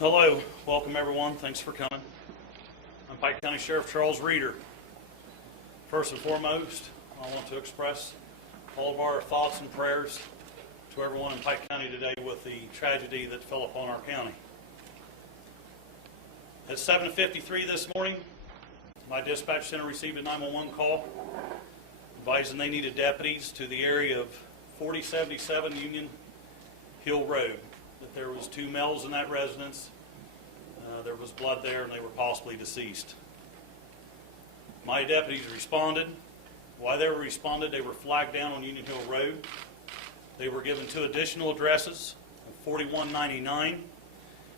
Hello, welcome everyone. Thanks for coming. I'm Pike County Sheriff Charles Reeder. First and foremost, I want to express all of our thoughts and prayers to everyone in Pike County today with the tragedy that fell upon our county. At 7:53 this morning, my dispatch center received a 911 call advising they needed deputies to the area of 4077 Union Hill Road. That there was two males in that residence. There was blood there and they were possibly deceased. My deputies responded. While they were flagged down on Union Hill Road. They were given two additional addresses of 4199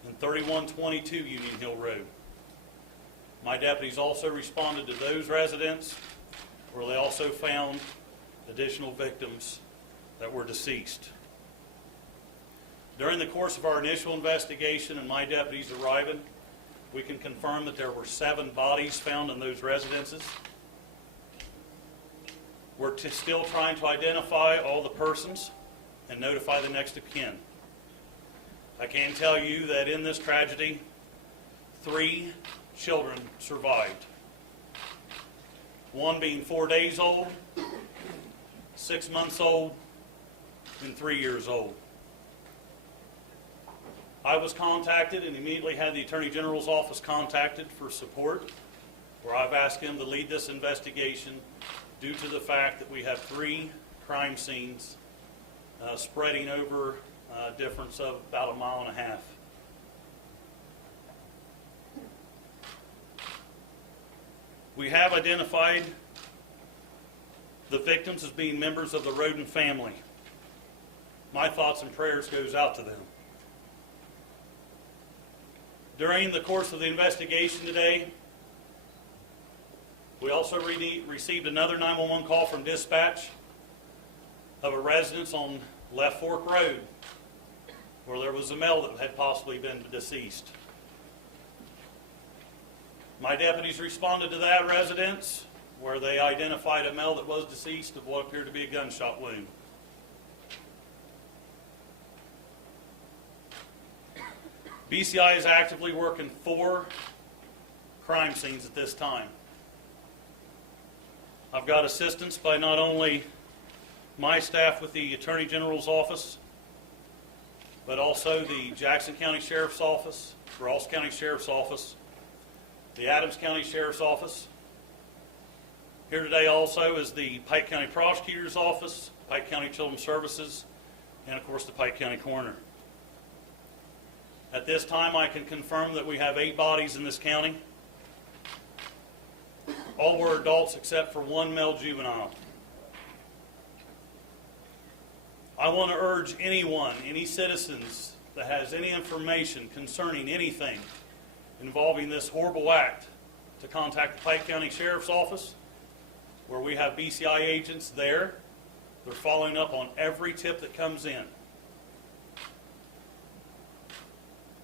and 3122 Union Hill Road. My deputies also responded to those residents where they also found additional victims that were deceased. During the course of our initial investigation and my deputies arriving, we can confirm that there were 7 bodies found in those residences. We're still trying to identify all the persons and notify the next of kin. I can tell you that in this tragedy, 3 children survived. One being 4 days old, 6 months old, and 3 years old. I was contacted and immediately had the Attorney General's office contacted for support, where I've asked him to lead this investigation due to the fact that we have 3 crime scenes spreading over a difference of about 1.5 miles. We have identified the victims as being members of the Roden family. My thoughts and prayers goes out to them. During the course of the investigation today, we also received another 911 call from dispatch of a residence on Left Fork Road where there was a male that had possibly been deceased. My deputies responded to that residence where they identified a male that was deceased of what appeared to be a gunshot wound. BCI is actively working 4 crime scenes at this time. I've got assistance by not only my staff with the Attorney General's office, but also the Jackson County Sheriff's Office, Ross County Sheriff's Office, the Adams County Sheriff's Office. Here today also is the Pike County Prosecutor's Office, Pike County Children's Services, and of course the Pike County Coroner. At this time, I can confirm that we have 8 bodies in this county. All were adults except for 1 male juvenile. I want to urge anyone, any citizens that has any information concerning anything involving this horrible act to contact the Pike County Sheriff's Office, where we have BCI agents there. They're following up on every tip that comes in.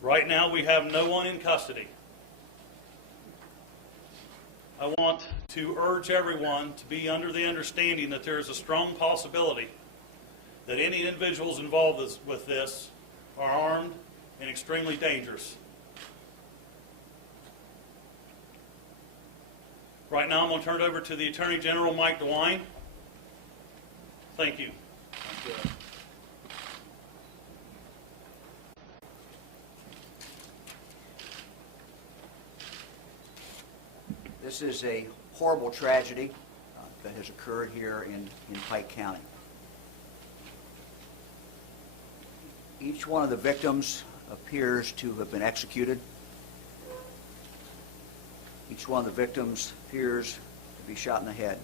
Right now, we have no one in custody. I want to urge everyone to be under the understanding that there is a strong possibility that any individuals involved with this are armed and extremely dangerous. Right now, I'm going to turn it over to the Attorney General, Mike DeWine. Thank you. Thank you. This is a horrible tragedy that has occurred here in Pike County. Each one of the victims appears to have been executed. Each one of the victims appears to be shot in the head.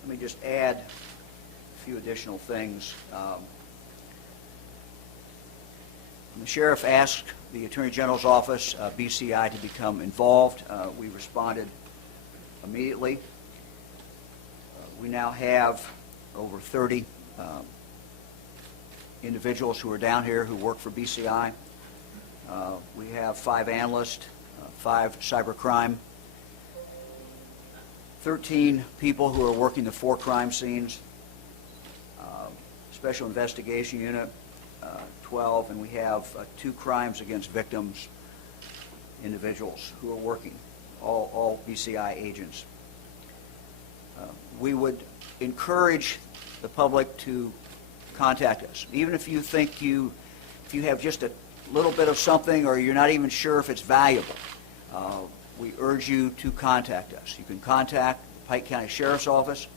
Let me just add a few additional things. The sheriff asked the Attorney General's office, BCI, to become involved. We responded immediately. We now have over 30 individuals who are down here who work for BCI. We have 5 analysts, 5 cybercrime, 13 people who are working the 4 crime scenes, Special Investigation Unit, 12, and we have 2 crimes against victims, individuals who are working, all BCI agents. We would encourage the public to contact us, even if you think if you have just a little bit of something or you're not even sure if it's valuable. We urge you to contact us. You can contact Pike County Sheriff's Office.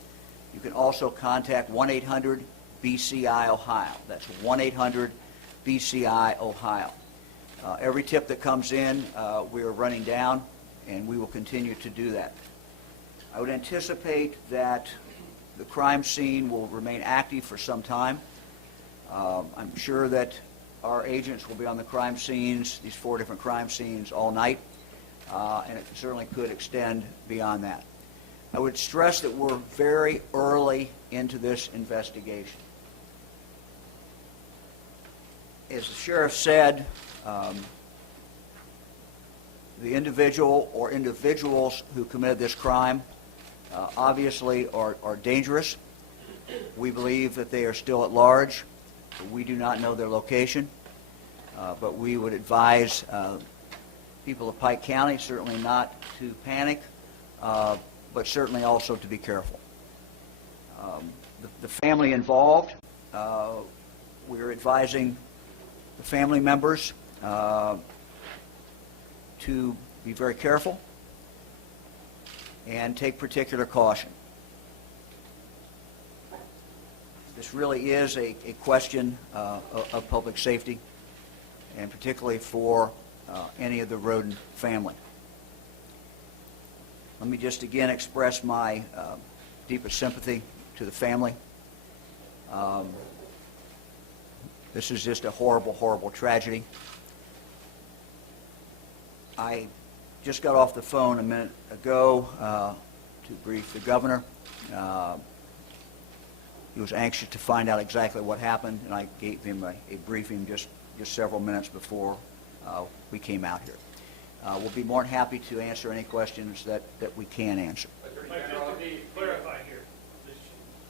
You can also contact 1-800-BCI-OHIO. That's 1-800-BCI-OHIO. Every tip that comes in, we are running down, and we will continue to do that. I would anticipate that the crime scene will remain active for some time. I'm sure that our agents will be on the crime scenes, these 4 different crime scenes, all night, and it certainly could extend beyond that. I would stress that we're very early into this investigation. As the sheriff said, the individual or individuals who committed this crime obviously are dangerous. We believe that they are still at large. We do not know their location, but we would advise people of Pike County certainly not to panic, but certainly also to be careful. The family involved, we're advising the family members to be very careful and take particular caution. This really is a question of public safety, and particularly for any of the Roden family. Let me just again express my deepest sympathy to the family. This is just a horrible, horrible tragedy. I just got off the phone a minute ago to brief the governor. He was anxious to find out exactly what happened, and I gave him a briefing just several minutes before we came out here. We'll be more than happy to answer any questions that we can answer. Mike, just to be clarified here,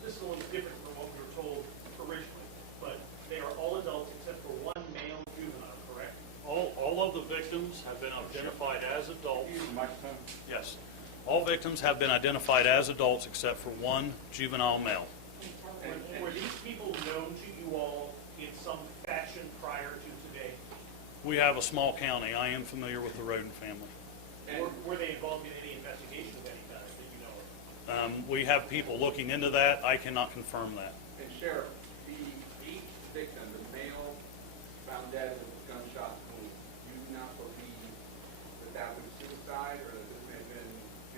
this is a little different from what we were told originally, but they are all adults except for one male juvenile, correct? All of the victims have been identified as adults. Yes. All victims have been identified as adults except for one juvenile male. Were these people known to you all in some fashion prior to today? We have a small county. I am familiar with the Roden family. Were they involved in any investigation of any kind that you know of? We have people looking into that. I cannot confirm that. And Sheriff, the 8th victim, the male found dead with a gunshot wound, you do not believe that was suicide or that this may have been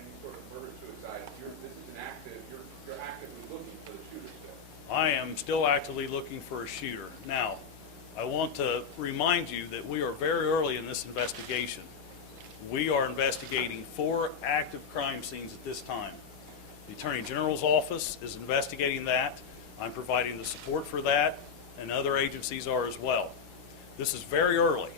any sort of murder-suicide? This is an active, you're actively looking for the shooter still. I am still actively looking for a shooter. Now, I want to remind you that we are very early in this investigation. We are investigating 4 active crime scenes at this time. The Attorney General's office is investigating that. I'm providing the support for that, and other agencies are as well. This is very early.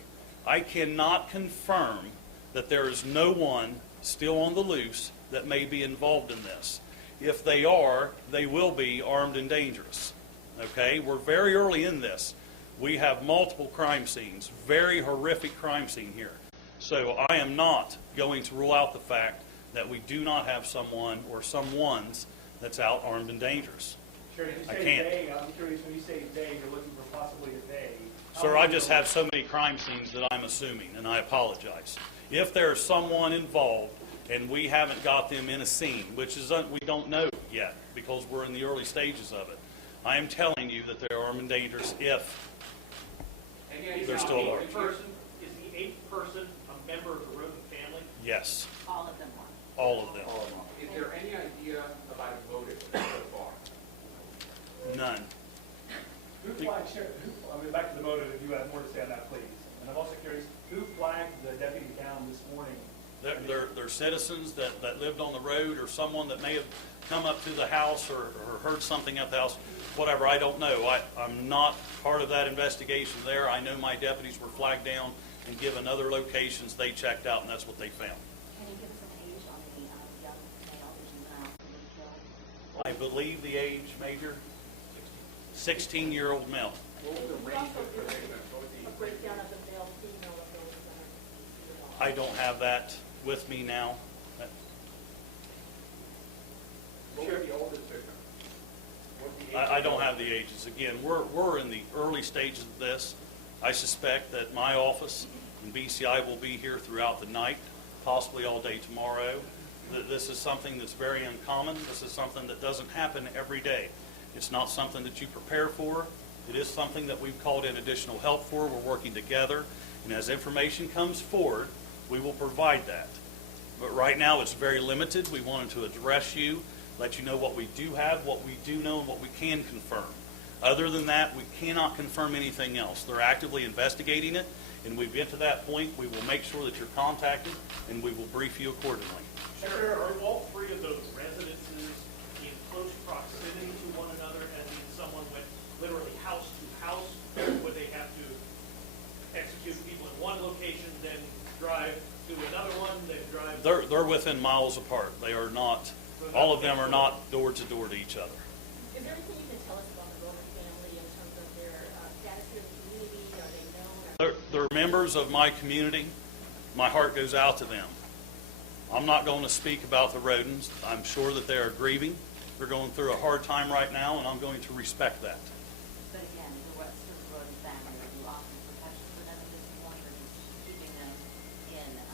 I cannot confirm that there is no one still on the loose that may be involved in this. If they are, they will be armed and dangerous. Okay? We're very early in this. We have multiple crime scenes, very horrific crime scene here. So I am not going to rule out the fact that we do not have someone or someones that's out armed and dangerous. Sure, you I say can't. they, I'm curious, when you say they, you're looking for possibly a they. Sir, I just have so many crime scenes that I'm assuming, and I apologize. If there's someone involved and we haven't got them in a scene, which is we don't know yet because we're in the early stages of it, I am telling you that they're armed and dangerous if they're still alive. Is the 8th person a member of the Roden family? Yes, All of them are. all of them. Is there any idea about a motive so far? None. Who flagged, Sheriff, I mean, back to the motive, if you have more to say on that, please. And I'm also curious, who flagged the deputy down this morning? They're citizens that lived on the road or someone that may have come up to the house or heard something at the house, whatever, I don't know. I'm not part of that investigation there. I know my deputies were flagged down and given other locations they checked out, and that's what they found. Can you give us an age on the young male, the juvenile who was killed? I believe the age, Major? 16-year-old male. What was the range of the victims? What was A the, breakdown of the male, female of those that are. I don't have that with me now. what was the oldest victim? What was the age I of don't the have the ages. Again, we're in the early stages of this. I suspect that my office and BCI will be here throughout the night, possibly all day tomorrow. This is something that's very uncommon. This is something that doesn't happen every day. It's not something that you prepare for. It is something that we've called in additional help for. We're working together. And as information comes forward, we will provide that. But right now, it's very limited. We wanted to address you, let you know what we do have, what we do know, and what we can confirm. Other than that, we cannot confirm anything else. They're actively investigating it, and we get to that point, we will make sure that you're contacted, and we will brief you accordingly. Sheriff, are all three of those residences in close proximity to one another, as in someone went literally house to house? Would they have to execute people in one location, then drive to another one, then drive? They're within miles apart. They are not, all of them are not door to door to each other. Is there anything you can tell us about the Roman family in terms of their status in the community? Are they known? They're members of my community. My heart goes out to them. I'm not going to speak about the Rodens. I'm sure that they are grieving. They're going through a hard time right now, and I'm going to respect that. But again, the Roman family, are you offering protection for them at this point, or just keeping them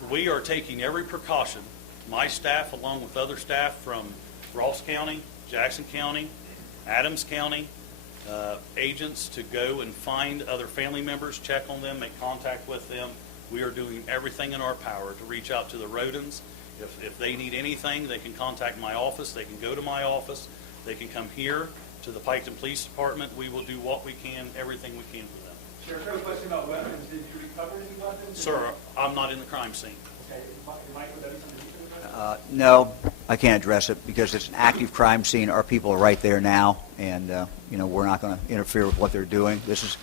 in? We are taking every precaution, my staff along with other staff from Ross County, Jackson County, Adams County, agents to go and find other family members, check on them, make contact with them. We are doing everything in our power to reach out to the Rodens. If they need anything, they can contact my office. They can go to my office. They can come here to the Piketon Police Department. We will do what we can, everything we can for them. Sheriff, I have a question about weapons. Did you recover any weapons? Sir, I'm not in the crime scene. Okay, Mike, would that be something you can address? No, I can't address it because it's an active crime scene. Our people are right there now, and we're not going to interfere with what they're doing. This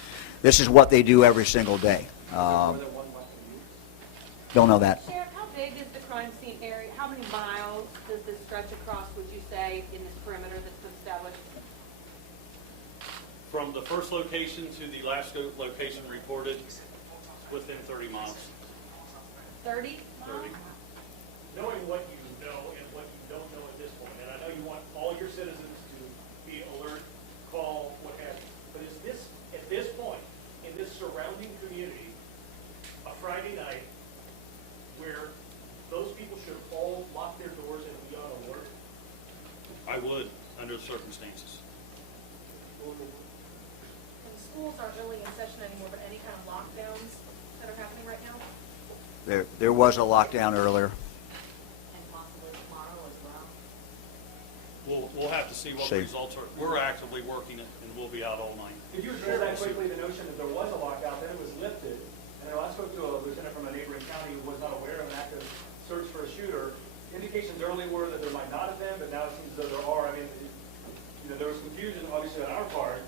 is what they do every single day. More than one weapon used? Don't know that. Sheriff, how big is the crime scene area? How many miles does this stretch across, would you say, in this perimeter that's established? From the first location to the last location reported, within 30 miles. 30? 30. Knowing what you know and what you don't know at this point, and I know you want all your citizens to be alert, call, what have you, but is this, at this point, in this surrounding community, a Friday night where those people should all lock their doors and be on alert? I would, under the circumstances. And schools aren't really in session anymore, but any kind of lockdowns that are happening right now? There was a lockdown earlier. And possibly tomorrow as well? We'll have to see what the results are. We're actively working it, and we'll be out all night. Could you address that quickly, the notion that there was a lockout, then it was lifted? And I last spoke to a lieutenant from a neighboring county who was not aware of an active search for a shooter. Indications early were that there might not have been, but now it seems as though there are. I mean, there was confusion, obviously, on our part.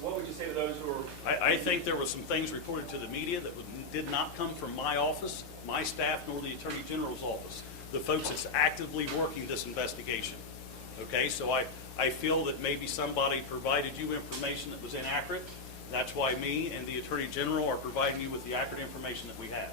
What would you say to those who are... I think there were some things reported to the media that did not come from my office, my staff, nor the Attorney General's office. The folks that's actively working this investigation. Okay, so I feel that maybe somebody provided you information that was inaccurate. That's why me and the Attorney General are providing you with the accurate information that we have.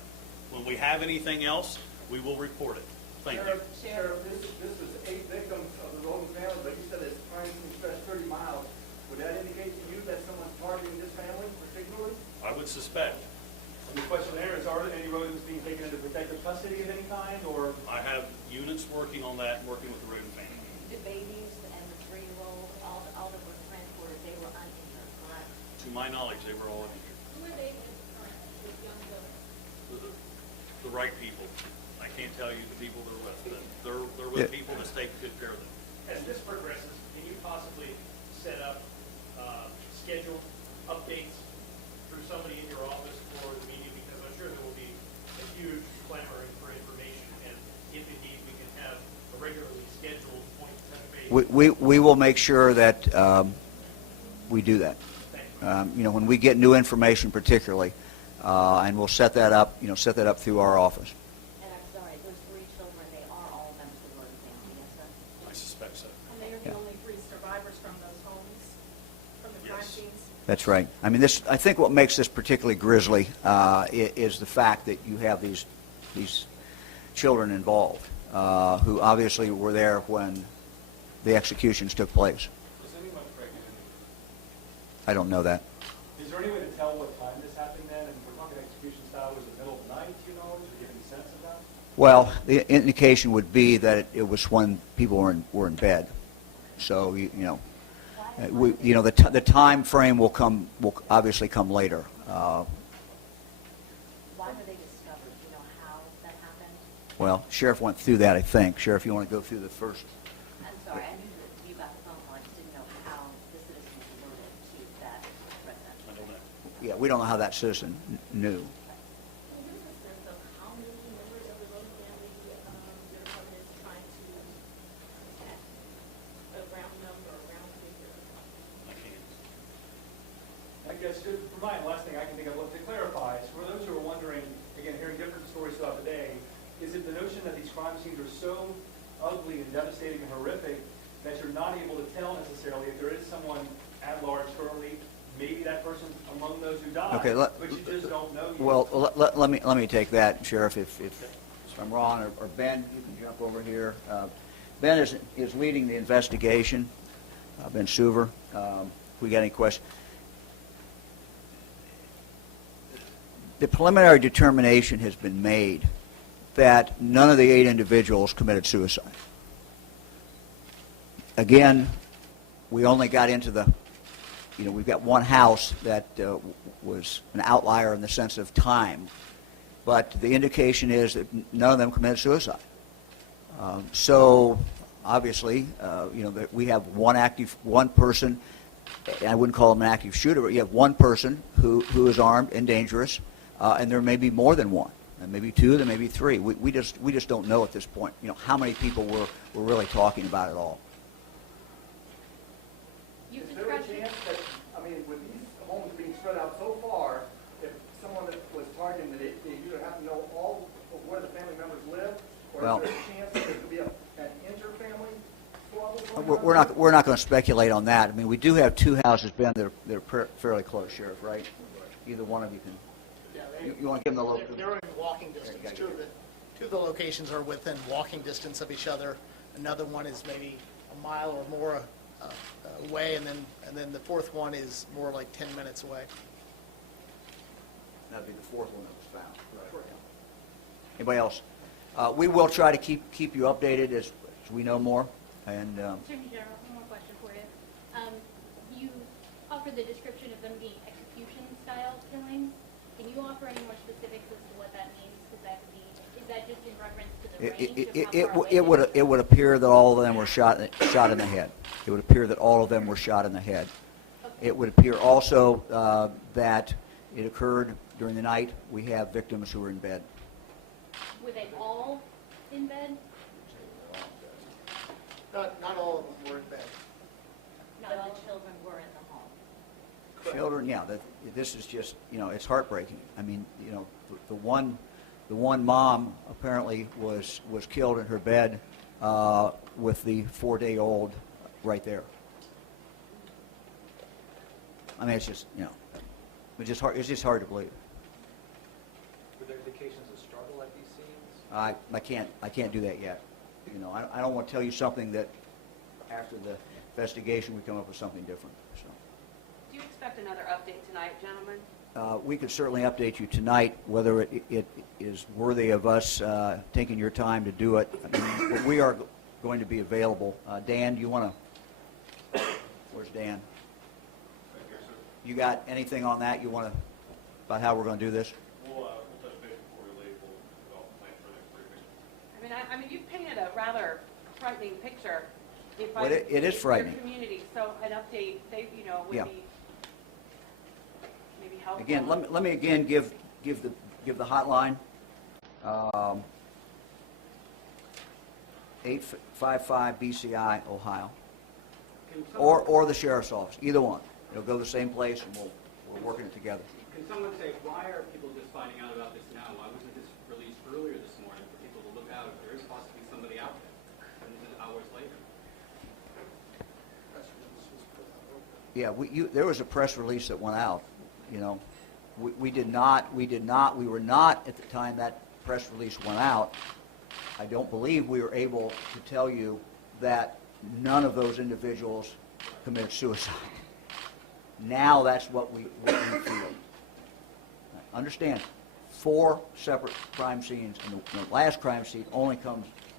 When we have anything else, we will report it. Thank you. Sheriff, this was 8 victims of the Roman family, but you said this crime scene stretched 30 miles. Would that indicate to you that someone's targeting this family particularly? I would suspect. And the question there is, are there any rodents being taken into protective custody of any kind, or? I have units working on that, working with the rodent family. The babies and the 3-year-old, all that were transported, they were uninjured, correct? To my knowledge, they were all injured. Who are they with young children? The right people. I can't tell you the people they're with, but they're with people that take good care of them. As this progresses, can you possibly set up scheduled updates through somebody in your office for the media? Because I'm sure there will be a huge clamoring for information, and if indeed we can have a regularly scheduled point of touch base. We will make sure that we do that. When we get new information particularly, and we'll set that up through our office. And I'm sorry, those 3 children, they are all members of the Roman family, yes, sir? I suspect so. And they are the only 3 survivors from those homes, from the crime Yes. scenes? That's right. I mean, this, I think what makes this particularly grisly is the fact that you have these children involved who obviously were there when the executions took place. Was anyone pregnant? I don't know that. Is there any way to tell what time this happened then? And we're talking execution style, was it middle of the night, do you know? Do you have any sense of that? Well, the indication would be that it was when people were in bed. So, the time frame will obviously come later. Why were they discovered? Do you know how that happened? Well, Sheriff went through that, I think. Sheriff, you want to go through the first? I'm sorry, I knew that you got the phone call, I just didn't know how the citizens alerted to that resident. I don't know. Yeah, we don't know how that citizen knew. Can you give us a sense of how many members of the Rose family your department is trying to attack? A round number, a round figure? I can't. I guess, for my last thing I can think of, to clarify, is for those who are wondering, again, hearing different stories throughout the day, is it the notion that these crime scenes are so ugly and devastating and horrific that you're not able to tell necessarily if there is someone at large currently, maybe that person's among those who died, Okay, but you just don't know yet? Well, let me take that, Sheriff, if I'm wrong, or Ben, you can jump over here. Ben is leading the investigation, Ben Suver. If we got any questions. The preliminary determination has been made that none of the 8 individuals committed suicide. Again, we only got into we've got one house that was an outlier in the sense of time, but the indication is that none of them committed suicide. So obviously, that we have one person. I wouldn't call him an active shooter, but you have one person who is armed and dangerous, and there may be more than one. And maybe 2, there may be 3. We just don't know at this point. How many people we're really talking about at all. You Is there a described- chance that, with these homes being spread out so far, if someone that was targeted, they either have to know all of where the family members live, or Well- is there a chance that there could be an inter-family squabble? We're not going to speculate on that. We do have 2 houses, Ben, that are fairly close, Sheriff, right? Either one of you can. Yeah, You want to give them the local? they're in walking distance. Two of the locations are within walking distance of each other. Another one is maybe a mile or more away, and then the fourth one is more like 10 minutes away. That'd be the 4th one that was found. Anybody else? We will try to keep you updated as we know more. And Attorney General, one more question for you. You offered the description of them being execution-style killings. Can you offer any more specifics as to what that means? Is that just in reference to the range of how far away? it would appear that all of them were shot in the head. It would appear that all of them were shot in the head. Okay. It would appear also that it occurred during the night. We have victims who were in bed. Were they all in bed? Not all of them were in bed. Not all children were in the home. Children, yeah. This is just, it's heartbreaking. The one mom apparently was killed in her bed with the 4-day-old right there. It's just, it's just hard to believe. Were there indications of struggle at these scenes? I can't do that yet. I don't want to tell you something that after the investigation we come up with something different. So. Do you expect another update tonight, gentlemen? We could certainly update you tonight whether it is worthy of us taking your time to do it. But we are going to be available. Dan, do you want to? Where's Dan? You got anything on that you want to about how we're going to do this? We'll touch base before we leave. We'll develop a plan for the next briefing. You've painted a rather frightening picture. Well, it is frightening. Your community, so an update, would Yeah. be maybe helpful. Again, let me again give the hotline. 855 BCI Ohio, or the sheriff's office, either one. It'll go to the same place, and we're working it together. Can someone say, why are people just finding out about this now? Why wasn't this released earlier this morning for people to look out if there is possibly somebody out there? And this is hours later. Yeah, there was a press release that went out, you know. We were not, at the time that press release went out, I don't believe we were able to tell you that none of those individuals committed suicide. Now that's what we feel. Understand, 4 separate crime scenes, and the last crime scene only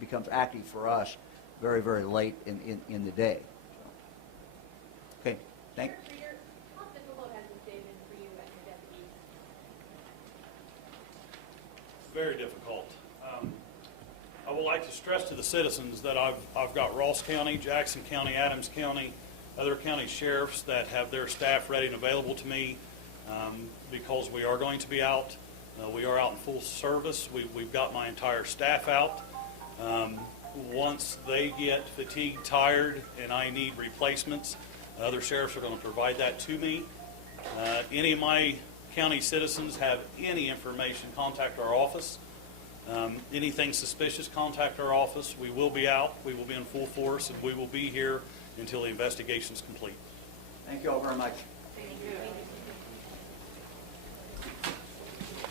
becomes active for us very, very late in the day. Okay, thank you. Sheriff Reeder, how difficult has this day been for you and your deputies? Very difficult. I would like to stress to the citizens that I've got Ross County, Jackson County, Adams County, other county sheriffs that have their staff ready and available to me because we are going to be out. We are out in full service. We've got my entire staff out. Once they get fatigued, tired, and I need replacements, other sheriffs are going to provide that to me. Any of my county citizens have any information, contact our office. Anything suspicious, contact our office. We will be out. We will be in full force, and we will be here until the investigation is complete. Thank you all very much. Thank you.